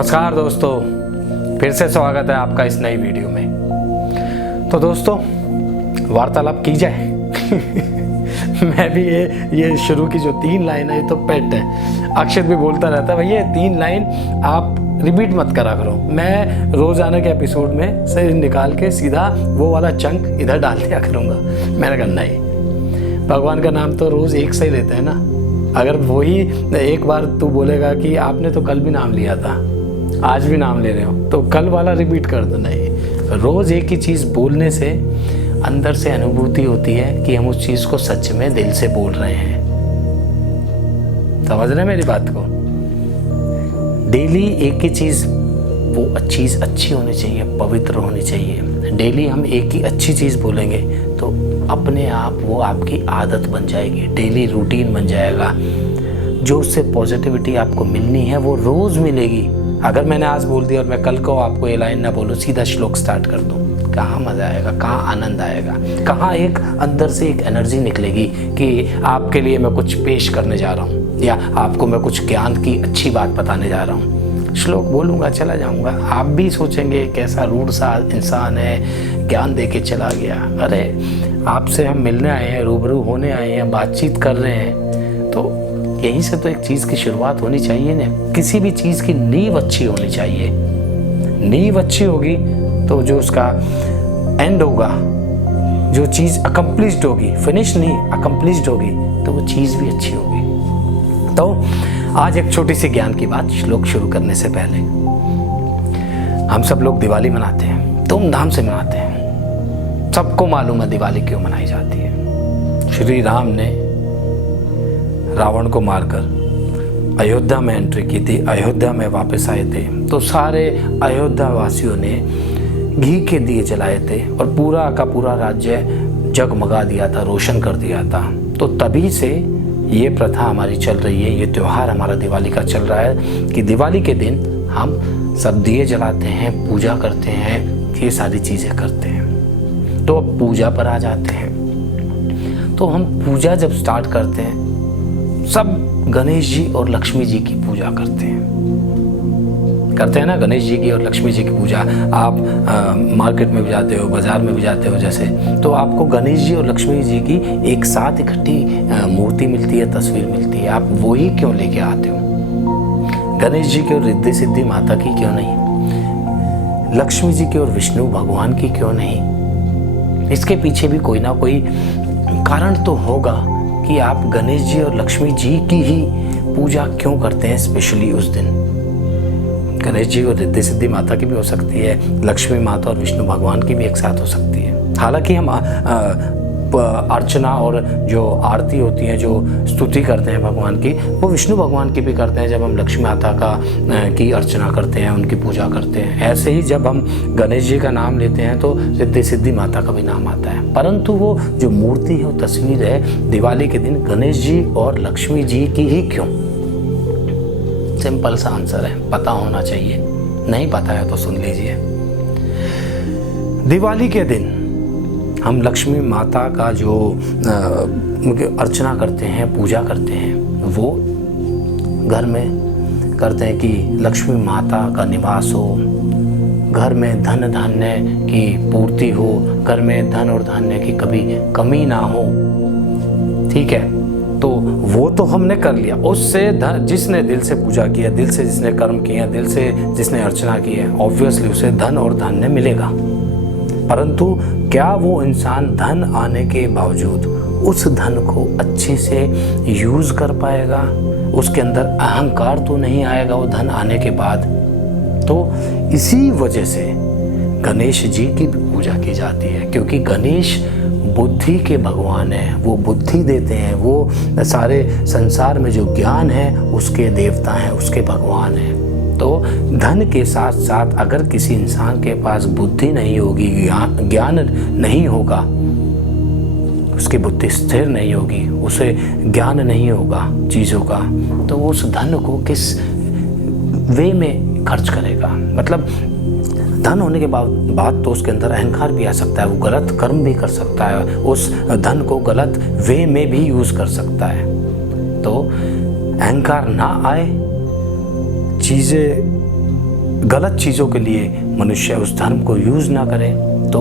नमस्कार दोस्तों, फिर से स्वागत है आपका इस नई वीडियो में। तो दोस्तों, वार्तालाप की जाए। मैं भी ये शुरू की जो 3 लाइन है ये तो पेट है। अक्षत भी बोलता रहता है भैया 3 लाइन आप रिपीट मत करा करो। मैं रोजाना के एपिसोड में से निकाल के सीधा वो वाला चंक इधर डाल दिया करूँगा। मैंने कहा नहीं, भगवान का नाम तो रोज़ एक से ही लेते हैं ना। अगर वही एक बार तू बोलेगा कि आपने तो कल भी नाम लिया था, आज भी नाम ले रहे हो, तो कल वाला रिपीट कर दो। नहीं, रोज़ एक ही चीज़ बोलने से अंदर से अनुभूति होती है कि हम उस चीज़ को सच में दिल से बोल रहे हैं। समझ रहे हैं मेरी बात को? डेली एक ही चीज़, वो चीज़ अच्छी होनी चाहिए, पवित्र होनी चाहिए। डेली हम एक ही अच्छी चीज़ बोलेंगे तो अपने आप वो आपकी आदत बन जाएगी, डेली रूटीन बन जाएगा। जो उससे पॉजिटिविटी आपको मिलनी है वो रोज़ मिलेगी। अगर मैंने आज बोल दिया और मैं कल को आपको ये लाइन ना बोलूँ, सीधा श्लोक स्टार्ट कर दूँ, कहाँ मज़ा आएगा, कहाँ आनंद आएगा, कहाँ एक अंदर से एक एनर्जी निकलेगी कि आपके लिए मैं कुछ पेश करने जा रहा हूँ या आपको मैं कुछ ज्ञान की अच्छी बात बताने जा रहा हूँ। श्लोक बोलूँगा, चला जाऊँगा, आप भी सोचेंगे कैसा रूड सा इंसान है, ज्ञान दे के चला गया। अरे आपसे हम मिलने आए हैं, रूबरू होने आए हैं, बातचीत कर रहे हैं, तो यहीं से तो एक चीज़ की शुरुआत होनी चाहिए ना। किसी भी चीज़ की नींव अच्छी होनी चाहिए। नींव अच्छी होगी तो जो उसका एंड होगा, जो चीज़ अकम्प्लिश्ड होगी, फिनिश नहीं अकम्प्लिश्ड होगी, तो वो चीज़ भी अच्छी होगी। तो आज एक छोटी सी ज्ञान की बात श्लोक शुरू करने से पहले, हम सब लोग दिवाली मनाते हैं, धूमधाम से मनाते हैं। सबको मालूम है दिवाली क्यों मनाई जाती है। श्री राम ने रावण को मारकर अयोध्या में एंट्री की थी, अयोध्या में वापस आए थे, तो सारे अयोध्या वासियों ने घी के दिए जलाए थे और पूरा का पूरा राज्य जगमगा दिया था, रोशन कर दिया था। तो तभी से ये प्रथा हमारी चल रही है, ये त्यौहार हमारा दिवाली का चल रहा है कि दिवाली के दिन हम सब दिए जलाते हैं, पूजा करते हैं, ये सारी चीज़ें करते हैं। तो अब पूजा पर आ जाते हैं। तो हम पूजा जब स्टार्ट करते हैं, सब गणेश जी और लक्ष्मी जी की पूजा करते हैं ना, गणेश जी की और लक्ष्मी जी की पूजा। आप मार्केट में भी जाते हो, बाजार में भी जाते हो जैसे, तो आपको गणेश जी और लक्ष्मी जी की एक साथ इकट्ठी मूर्ति मिलती है, तस्वीर मिलती है। आप वही क्यों लेके आते हो? गणेश जी की और रिद्धि सिद्धि माता की क्यों नहीं? लक्ष्मी जी की और विष्णु भगवान की क्यों नहीं? इसके पीछे भी कोई ना कोई कारण तो होगा कि आप गणेश जी और लक्ष्मी जी की ही पूजा क्यों करते हैं स्पेशली उस दिन। गणेश जी और रिद्धि सिद्धि माता की भी हो सकती है, लक्ष्मी माता और विष्णु भगवान की भी एक साथ हो सकती है। हालांकि हम अर्चना और जो आरती होती है, जो स्तुति करते हैं भगवान की, वो विष्णु भगवान की भी करते हैं जब हम लक्ष्मी माता की अर्चना करते हैं, उनकी पूजा करते हैं। ऐसे ही जब हम गणेश जी का नाम लेते हैं तो रिद्धि सिद्धि माता का भी नाम आता है। परंतु वो जो मूर्ति है, वो तस्वीर है, दिवाली के दिन गणेश जी और लक्ष्मी जी की ही क्यों? सिंपल सा आंसर है, पता होना चाहिए। नहीं पता है तो सुन लीजिए। दिवाली के दिन हम लक्ष्मी माता का जो अर्चना करते हैं, पूजा करते हैं, वो घर में करते हैं कि लक्ष्मी माता का निवास हो, घर में धन धान्य की पूर्ति हो, घर में धन और धान्य की कभी कमी ना हो। ठीक है, तो वो तो हमने कर लिया। उससे जिसने दिल से पूजा किया, दिल से जिसने कर्म किया, दिल से जिसने अर्चना की है, ऑब्वियसली उसे धन और धान्य मिलेगा। परंतु क्या वो इंसान धन आने के बावजूद उस धन को अच्छे से यूज़ कर पाएगा? उसके अंदर अहंकार तो नहीं आएगा वो धन आने के बाद? तो इसी वजह से गणेश जी की भी पूजा की जाती है, क्योंकि गणेश बुद्धि के भगवान हैं। वो बुद्धि देते हैं, वो सारे संसार में जो ज्ञान है उसके देवता हैं, उसके भगवान हैं। तो धन के साथ साथ अगर किसी इंसान के पास बुद्धि नहीं होगी, ज्ञान नहीं होगा, उसकी बुद्धि स्थिर नहीं होगी, उसे ज्ञान नहीं होगा चीज़ों का, तो वो उस धन को किस वे में खर्च करेगा? मतलब धन होने के बाद तो उसके अंदर अहंकार भी आ सकता है, वो गलत कर्म भी कर सकता है, उस धन को गलत वे में भी यूज़ कर सकता है। तो अहंकार ना आए, चीज़ें गलत चीज़ों के लिए मनुष्य उस धर्म को यूज़ ना करे, तो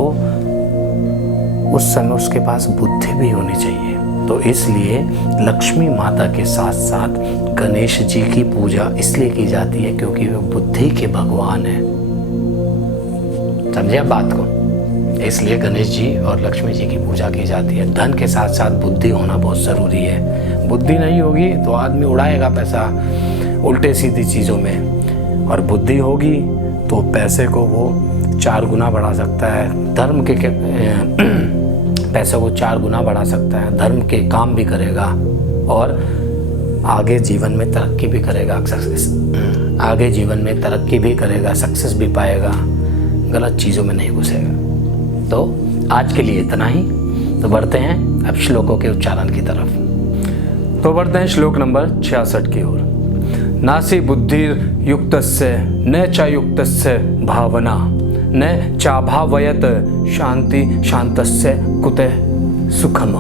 उस समय उसके पास बुद्धि भी होनी चाहिए। तो इसलिए लक्ष्मी माता के साथ साथ गणेश जी की पूजा इसलिए की जाती है क्योंकि वे बुद्धि के भगवान हैं। समझे आप बात को? इसलिए गणेश जी और लक्ष्मी जी की पूजा की जाती है। धन के साथ साथ बुद्धि होना बहुत ज़रूरी है। बुद्धि नहीं होगी तो आदमी उड़ाएगा पैसा उल्टे सीधी चीज़ों में, और बुद्धि होगी तो पैसे को वो 4 गुना बढ़ा सकता है, धर्म के पैसे को 4 गुना बढ़ा सकता है, धर्म के काम भी करेगा और आगे जीवन में तरक्की भी करेगा, आगे जीवन में तरक्की भी करेगा, सक्सेस भी पाएगा, गलत चीज़ों में नहीं घुसेगा। तो आज के लिए इतना ही। तो बढ़ते हैं अब श्लोकों के उच्चारण की तरफ। तो बढ़ते हैं श्लोक नंबर 66 की ओर। नासी बुद्धिर युक्तस्य न चायुक्तस्य भावना न चाभावयत शांति शांतस्य कुते सुखम।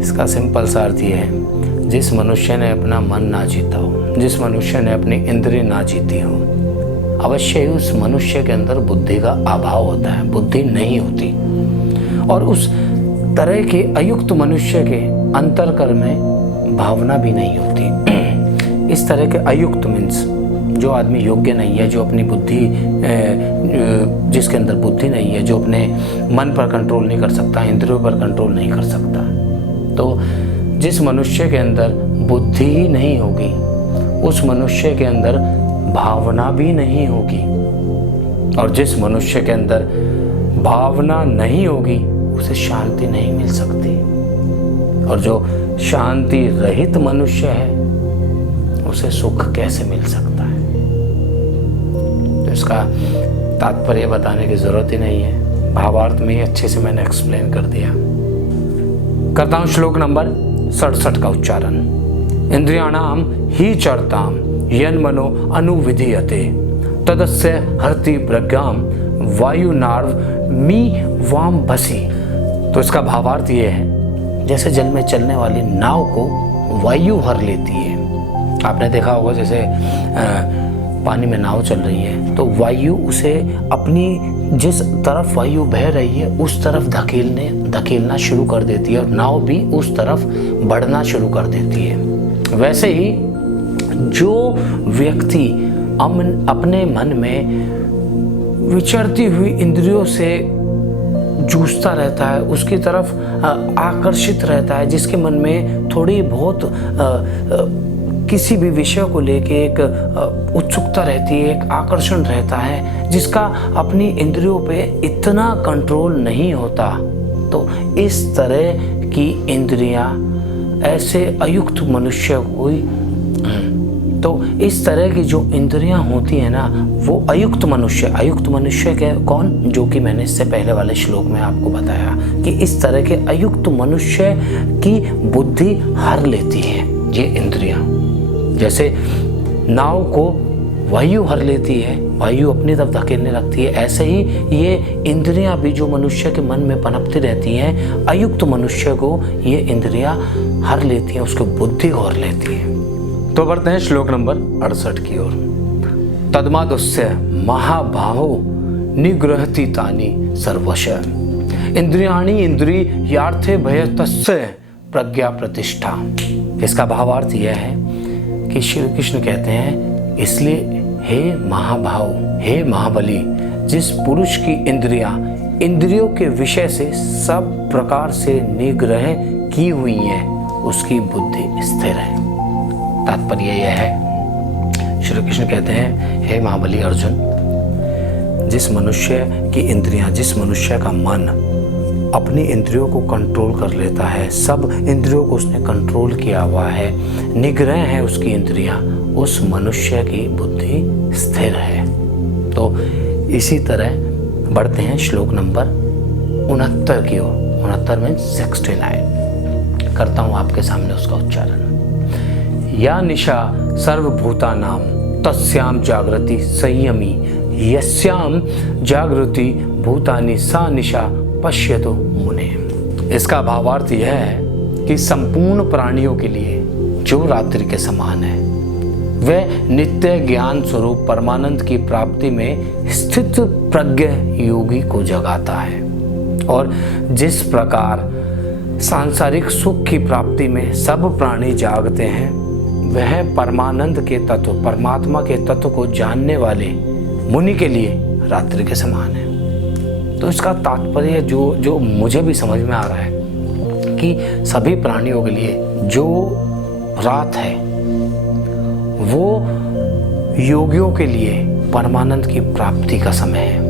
इसका सिंपल सा अर्थ ये है, जिस मनुष्य ने अपना मन ना जीता हो, जिस मनुष्य ने अपनी इंद्रिय ना जीती हो, अवश्य ही उस मनुष्य के अंदर बुद्धि का अभाव होता है, बुद्धि नहीं होती। और उस तरह के अयुक्त मनुष्य के अंतरकर में भावना भी नहीं होती। इस तरह के अयुक्त मीन्स जो आदमी योग्य नहीं है, जो अपनी बुद्धि, जिसके अंदर बुद्धि नहीं है, जो अपने मन पर कंट्रोल नहीं कर सकता, इंद्रियों पर कंट्रोल नहीं कर सकता। तो जिस मनुष्य के अंदर बुद्धि ही नहीं होगी, उस मनुष्य के अंदर भावना भी नहीं होगी, और जिस मनुष्य के अंदर भावना नहीं होगी उसे शांति नहीं मिल सकती। और जो शांति रहित मनुष्य है उसे सुख कैसे मिल सकता है? तो इसका तात्पर्य बताने की जरूरत ही नहीं है, भावार्थ में ही अच्छे से मैंने एक्सप्लेन कर दिया। करता हूं श्लोक नंबर 67 का उच्चारण। इंद्रियाणाम ही चरताम यन मनो अनुविधीयते तदस्य हरति प्रज्ञाम वायुनार्व मी वाम भसी। तो इसका भावार्थ ये है, जैसे जल में चलने वाली नाव को वायु हर लेती है। आपने देखा होगा जैसे पानी में नाव चल रही है तो वायु उसे अपनी जिस तरफ वायु बह रही है उस तरफ धकेलना शुरू कर देती है, और नाव भी उस तरफ बढ़ना शुरू कर देती है। वैसे ही जो व्यक्ति अपने मन में विचरती हुई इंद्रियों से जूझता रहता है, उसकी तरफ आकर्षित रहता है, जिसके मन में थोड़ी बहुत किसी भी विषय को लेके एक उत्सुकता रहती है, एक आकर्षण रहता है, जिसका अपनी इंद्रियों पे इतना कंट्रोल नहीं होता, तो इस तरह की इंद्रियां ऐसे अयुक्त मनुष्य को, तो इस तरह की जो इंद्रियां होती है ना, वो अयुक्त मनुष्य के कौन, जो कि मैंने इससे पहले वाले श्लोक में आपको बताया कि इस तरह के अयुक्त मनुष्य की बुद्धि हर लेती है ये इंद्रियां। जैसे नाव को वायु हर लेती है, वायु अपनी तरफ धकेलने लगती है, ऐसे ही ये इंद्रियां भी जो मनुष्य के मन में पनपती रहती हैं, अयुक्त मनुष्य को ये इंद्रियां हर लेती हैं, उसकी बुद्धि को हर लेती है। तो बढ़ते हैं श्लोक नंबर 68 की ओर। तद्मादुस्य महाभाहो निग्रहति तानि सर्वश इंद्रियाणि इंद्रियार्थे भयतस्य प्रज्ञा प्रतिष्ठा। इसका भावार्थ यह है कि श्री कृष्ण कहते हैं, इसलिए हे महाभाव, हे महाबली, जिस पुरुष की इंद्रियों के विषय से सब प्रकार से निग्रह की हुई है, उसकी बुद्धि स्थिर है। तात्पर्य यह है, श्री कृष्ण कहते हैं, हे महाबली अर्जुन, जिस मनुष्य की इंद्रियां, जिस मनुष्य का मन अपनी इंद्रियों को कंट्रोल कर लेता है, सब इंद्रियों को उसने कंट्रोल किया हुआ है, निग्रह है उसकी इंद्रियां, उस मनुष्य की बुद्धि स्थिर है। तो इसी तरह बढ़ते हैं श्लोक नंबर 69 की ओर। 69 में 69 करता हूं आपके सामने उसका उच्चारण। या निशा सर्वभूतानां तस्याम जागृति संयमी यस्याम जागृति भूतानि सा निशा पश्यतो मुने। इसका भावार्थ यह है कि संपूर्ण प्राणियों के लिए जो रात्रि के समान है, वह नित्य ज्ञान स्वरूप परमानंद की प्राप्ति में स्थित प्रज्ञ योगी को जगाता है। और जिस प्रकार सांसारिक सुख की प्राप्ति में सब प्राणी जागते हैं, वह परमानंद के तत्व, परमात्मा के तत्व को जानने वाले मुनि के लिए रात्रि के समान है। तो इसका तात्पर्य जो मुझे भी समझ में आ रहा है कि सभी प्राणियों के लिए जो रात है वो योगियों के लिए परमानंद की प्राप्ति का समय है।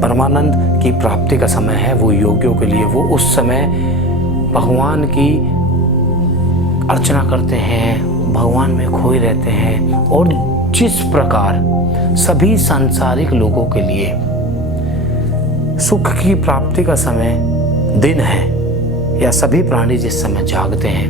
परमानंद की प्राप्ति का समय है वो योगियों के लिए। वो उस समय भगवान की अर्चना करते हैं, भगवान में खोए रहते हैं। और जिस प्रकार सभी सांसारिक लोगों के लिए सुख की प्राप्ति का समय दिन है, या सभी प्राणी जिस समय जागते हैं,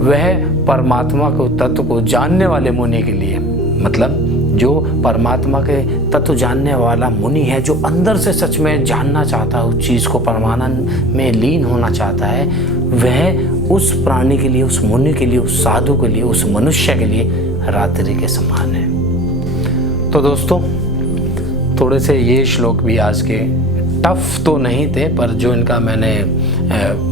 वह परमात्मा को तत्व को जानने वाले मुनि के लिए, मतलब जो परमात्मा के तत्व जानने वाला मुनि है, जो अंदर से सच में जानना चाहता है उस चीज़ को, परमानंद में लीन होना चाहता है, वह उस प्राणी के लिए, उस मुनि के लिए, उस साधु के लिए, उस मनुष्य के लिए रात्रि के समान है। तो दोस्तों, थोड़े से ये श्लोक भी आज के टफ तो नहीं थे, पर जो इनका मैंने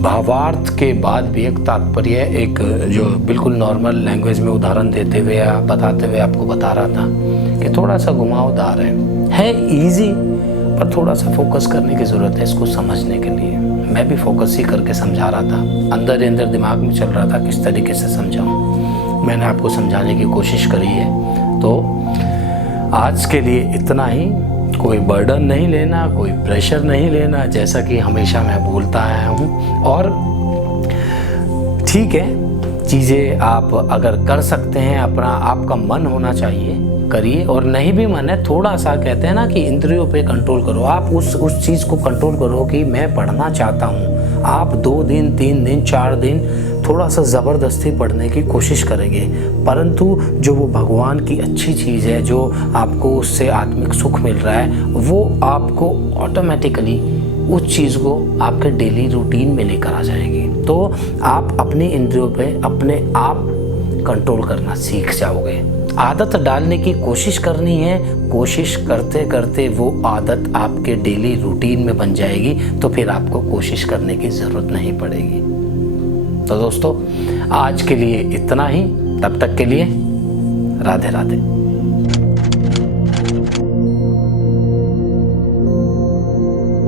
भावार्थ के बाद भी एक तात्पर्य, एक जो बिल्कुल नॉर्मल लैंग्वेज में उदाहरण देते हुए या बताते हुए आपको बता रहा था कि थोड़ा सा घुमावदार है इजी, पर थोड़ा सा फोकस करने की ज़रूरत है इसको समझने के लिए। मैं भी फोकस ही करके समझा रहा था, अंदर ही अंदर दिमाग में चल रहा था किस तरीके से समझाऊँ। मैंने आपको समझाने की कोशिश करी है। तो आज के लिए इतना ही। कोई बर्डन नहीं लेना, कोई प्रेशर नहीं लेना, जैसा कि हमेशा मैं बोलता आया हूँ। और ठीक है, चीज़ें आप अगर कर सकते हैं, अपना आपका मन होना चाहिए, करिए। और नहीं भी मन है, थोड़ा सा कहते हैं ना कि इंद्रियों पे कंट्रोल करो। आप उस चीज़ को कंट्रोल करो कि मैं पढ़ना चाहता हूँ। आप 2 दिन, 3 दिन, 4 दिन थोड़ा सा ज़बरदस्ती पढ़ने की कोशिश करेंगे, परंतु जो वो भगवान की अच्छी चीज़ है, जो आपको उससे आत्मिक सुख मिल रहा है, वो आपको ऑटोमेटिकली उस चीज़ को आपके डेली रूटीन में लेकर आ जाएगी। तो आप अपनी इंद्रियों पे अपने आप कंट्रोल करना सीख जाओगे। आदत डालने की कोशिश करनी है, कोशिश करते करते वो आदत आपके डेली रूटीन में बन जाएगी, तो फिर आपको कोशिश करने की ज़रूरत नहीं पड़ेगी। तो दोस्तों, आज के लिए इतना ही। तब तक के लिए राधे राधे।